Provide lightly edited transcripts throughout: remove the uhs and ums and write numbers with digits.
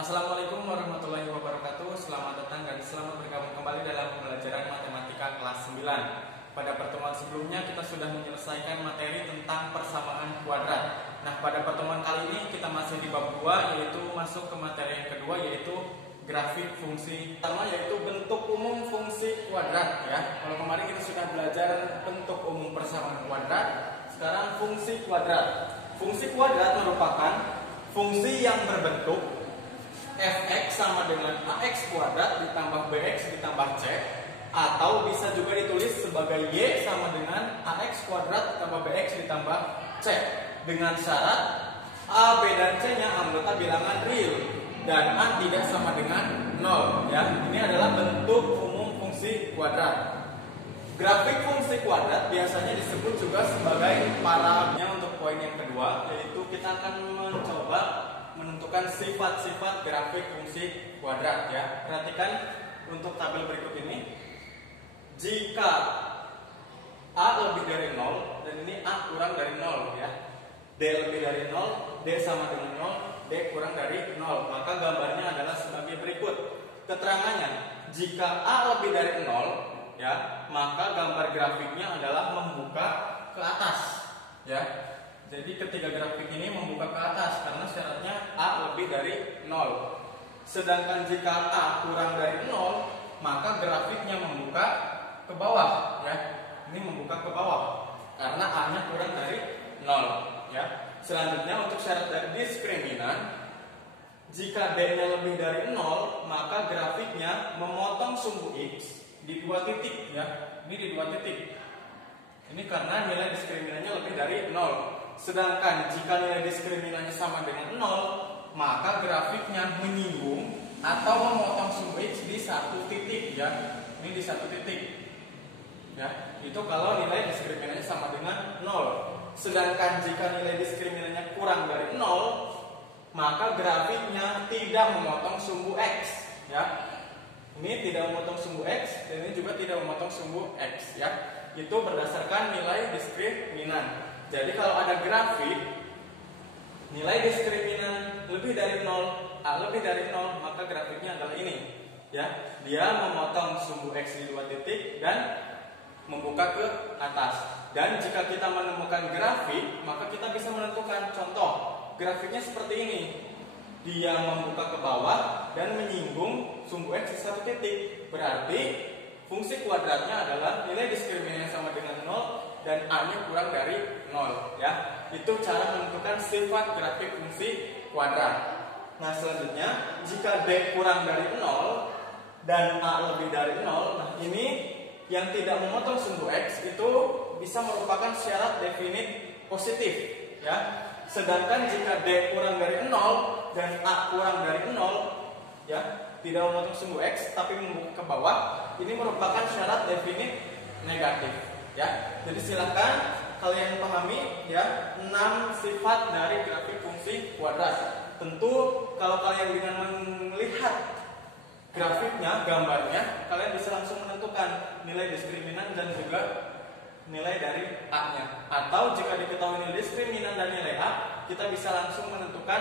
Assalamualaikum warahmatullahi wabarakatuh. Selamat datang dan selamat bergabung kembali dalam pembelajaran matematika kelas 9. Pada pertemuan sebelumnya kita sudah menyelesaikan materi tentang persamaan kuadrat. Nah, pada pertemuan kali ini kita masih di bab 2, yaitu masuk ke materi yang kedua, yaitu grafik fungsi. Pertama yaitu bentuk umum fungsi kuadrat ya. Kalau kemarin kita sudah belajar bentuk umum persamaan kuadrat, sekarang fungsi kuadrat. Fungsi kuadrat merupakan fungsi yang berbentuk fx sama dengan ax kuadrat ditambah bx ditambah c, atau bisa juga ditulis sebagai y sama dengan ax kuadrat ditambah bx ditambah c, dengan syarat a, b, dan c nya anggota bilangan real dan a tidak sama dengan 0 ya. Ini adalah bentuk umum fungsi kuadrat. Grafik fungsi kuadrat biasanya disebut juga sebagai parameter. Untuk poin yang kedua, yaitu kita akan mencoba menentukan sifat-sifat grafik fungsi kuadrat ya. Perhatikan untuk tabel berikut ini. Jika a lebih dari 0 dan ini a kurang dari 0 ya. D lebih dari 0, D sama dengan 0, D kurang dari 0, maka gambarnya adalah sebagai berikut. Keterangannya, jika a lebih dari 0 ya, maka gambar grafiknya adalah membuka ke atas ya. Jadi ketiga grafik ini membuka ke atas karena syaratnya a lebih dari 0. Sedangkan jika a kurang dari 0, maka grafiknya membuka ke bawah ya. Ini membuka ke bawah karena a-nya kurang dari 0 ya. Selanjutnya untuk syarat dari diskriminan, jika d-nya lebih dari 0, maka grafiknya memotong sumbu x di 2 titik ya. Ini di 2 titik. Ini karena nilai diskriminannya lebih dari 0. Sedangkan jika nilai diskriminannya sama dengan 0, maka grafiknya menyinggung atau memotong sumbu x di 1 titik ya. Ini di 1 titik ya. Itu kalau nilai diskriminannya sama dengan 0. Sedangkan jika nilai diskriminannya kurang dari 0, maka grafiknya tidak memotong sumbu x ya. Ini tidak memotong sumbu x dan ini juga tidak memotong sumbu x ya. Itu berdasarkan nilai diskriminan. Jadi kalau ada grafik nilai diskriminan lebih dari 0, a lebih dari 0, maka grafiknya adalah ini ya. Dia memotong sumbu x di 2 titik dan membuka ke atas. Dan jika kita menemukan grafik, maka kita bisa menentukan contoh. Grafiknya seperti ini. Dia membuka ke bawah dan menyinggung sumbu x di 1 titik. Berarti fungsi kuadratnya adalah nilai diskriminannya sama dengan 0 dan a-nya kurang dari 0 ya. Itu cara menentukan sifat grafik fungsi kuadrat. Nah, selanjutnya jika d kurang dari 0 dan a lebih dari 0, nah ini yang tidak memotong sumbu x itu bisa merupakan syarat definit positif ya. Sedangkan jika d kurang dari 0 dan a kurang dari 0 ya, tidak memotong sumbu x tapi membuka ke bawah, ini merupakan syarat definit negatif ya. Jadi silakan kalian pahami ya 6 sifat dari grafik fungsi kuadrat. Tentu kalau kalian dengan melihat grafiknya, gambarnya, kalian bisa langsung menentukan nilai diskriminan dan juga nilai dari a-nya. Atau jika diketahui nilai diskriminan dan nilai a, kita bisa langsung menentukan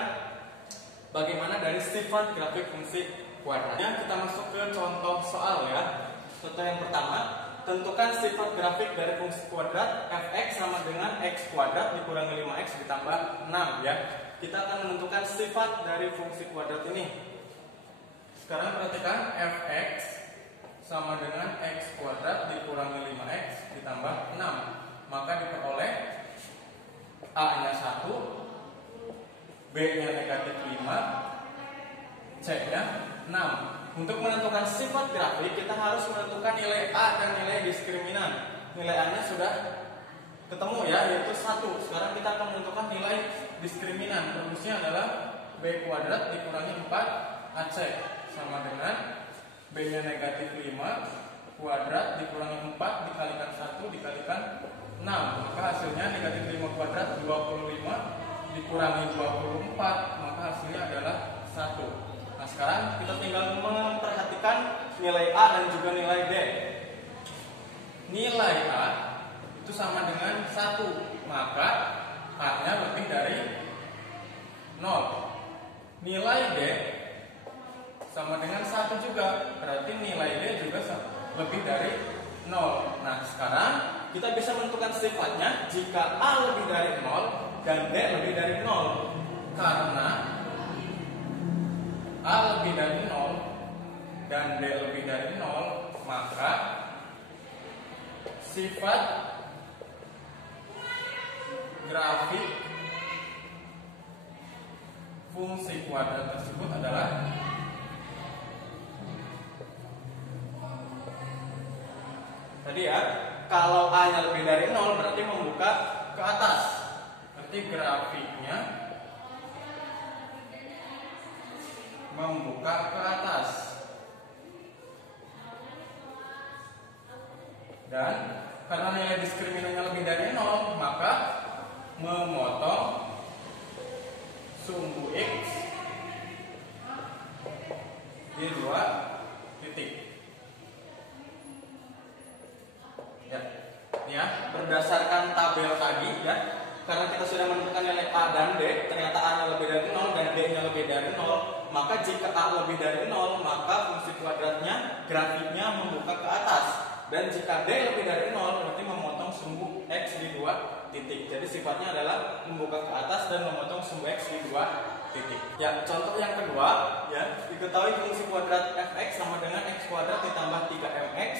bagaimana dari sifat grafik fungsi kuadratnya. Kita masuk ke contoh soal ya. Contoh yang pertama, tentukan sifat grafik dari fungsi kuadrat fx sama dengan x kuadrat dikurangi 5x ditambah 6 ya. Kita akan menentukan sifat dari fungsi kuadrat ini. Sekarang perhatikan, fx sama dengan x kuadrat dikurangi 5x ditambah 6. Maka diperoleh a-nya 1, b-nya negatif 5, c-nya 6. Untuk menentukan sifat grafik, kita harus menentukan nilai a dan nilai diskriminan. Nilai a-nya sudah ketemu ya, yaitu 1. Sekarang kita akan menentukan nilai diskriminan. Rumusnya adalah b kuadrat dikurangi 4ac sama dengan b-nya negatif 5 kuadrat dikurangi 4 dikalikan 1 dikalikan 6. Maka hasilnya negatif 5 kuadrat 25 dikurangi 24, maka hasilnya adalah 1. Nah, sekarang kita tinggal memperhatikan nilai A dan juga nilai D. Nilai A itu sama dengan 1, maka A-nya lebih dari 0. Nilai D sama dengan 1 juga. Berarti nilai D juga lebih dari 0. Nah, sekarang kita bisa menentukan sifatnya jika A lebih dari 0 dan D lebih dari 0. Karena A lebih dari 0 dan D lebih dari 0, maka sifat grafik fungsi kuadrat tersebut adalah tadi ya, kalau A-nya lebih dari 0 berarti membuka ke atas. Berarti grafiknya membuka ke atas. Dan karena nilai diskriminannya lebih dari 0, maka memotong sumbu X di 2 titik. Ya, berdasarkan tabel tadi ya, karena kita sudah menentukan nilai A dan D, ternyata A-nya lebih dari 0 dan D-nya lebih dari 0, maka jika A lebih dari 0, maka fungsi kuadratnya grafiknya membuka ke atas. Dan jika D lebih dari 0, berarti memotong sumbu X di 2 titik. Jadi sifatnya adalah membuka ke atas dan memotong sumbu X di 2 titik. Ya, contoh yang kedua, ya, diketahui fungsi kuadrat fx sama dengan x kuadrat ditambah 3mx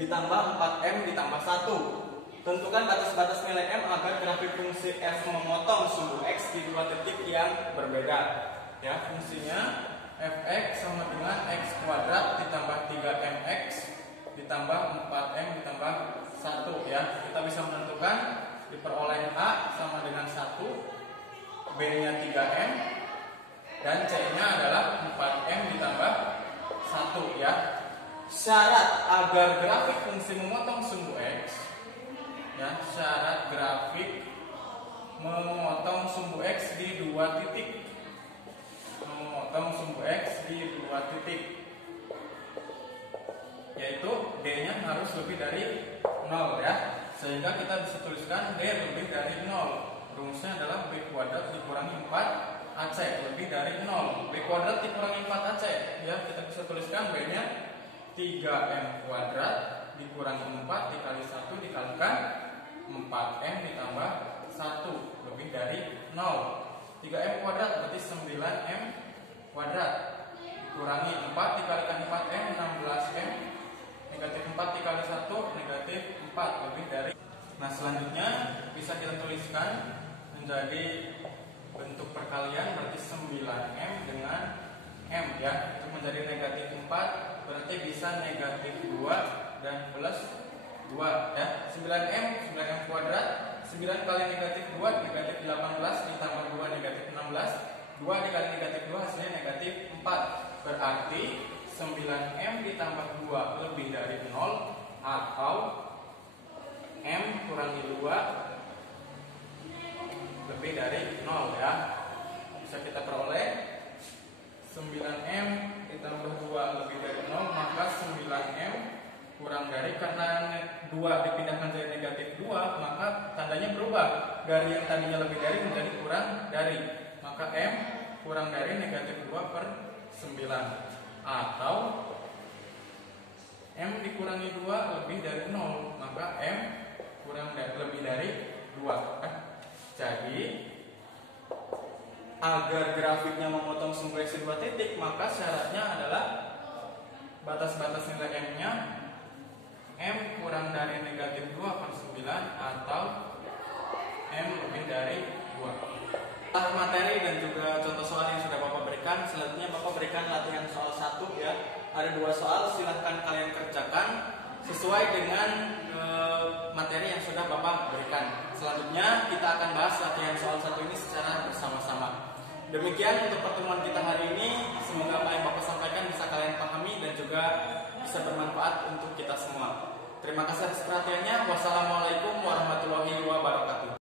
ditambah 4m ditambah 1. Tentukan batas-batas nilai m agar grafik fungsi f memotong sumbu x di 2 titik yang berbeda. Ya, fungsinya fx sama dengan x kuadrat ditambah 3mx ditambah 4m ditambah 1 ya. Kita bisa menentukan diperoleh a sama dengan 1, b-nya 3m dan c-nya adalah 4m ditambah 1 ya. Syarat agar grafik fungsi memotong sumbu x ya, syarat grafik memotong sumbu x di 2 titik. Memotong sumbu x di 2 titik, yaitu D-nya harus lebih dari 0 ya. Sehingga kita bisa tuliskan D lebih dari 0. Rumusnya adalah B kuadrat dikurangi 4AC lebih dari 0. B kuadrat dikurangi 4AC ya, kita bisa tuliskan B-nya 3m kuadrat dikurangi 4 dikali 1 dikalikan 4m ditambah 1 lebih dari 0. 3m kuadrat berarti 9m kuadrat dikurangi 4 dikalikan 4m 16m, negatif 4 dikali 1 negatif 4 lebih dari. Nah, selanjutnya bisa kita tuliskan menjadi bentuk perkalian, berarti 9m dengan m ya. Itu menjadi negatif 4 berarti bisa negatif 2 dan plus 2 ya. 9m kuadrat, 9 kali negatif 2 negatif 18 ditambah 2 negatif 16, 2 dikali negatif 2 hasilnya negatif 4. Berarti 9m ditambah 2 lebih dari 0 atau m kurangi 2 lebih dari 0 ya. Bisa kita peroleh 9m ditambah 2 lebih dari 0, maka 9m kurang dari, karena 2 dipindahkan jadi negatif 2, maka tandanya berubah dari yang tadinya lebih dari menjadi kurang dari, maka m kurang dari negatif 2 per 9 atau m dikurangi 2 lebih dari 0, maka m kurang dari lebih dari 2. Jadi agar grafiknya memotong sumbu x di 2 titik, maka syaratnya adalah batas-batas nilai m-nya m kurang dari negatif 2 per 9 atau m lebih dari 2. Setelah materi dan juga contoh soal yang sudah Bapak berikan, selanjutnya Bapak berikan latihan soal 1 ya. Ada 2 soal, silahkan kalian kerjakan sesuai dengan materi yang sudah Bapak berikan. Selanjutnya kita akan bahas latihan soal 1 ini secara bersama-sama. Demikian untuk pertemuan kita hari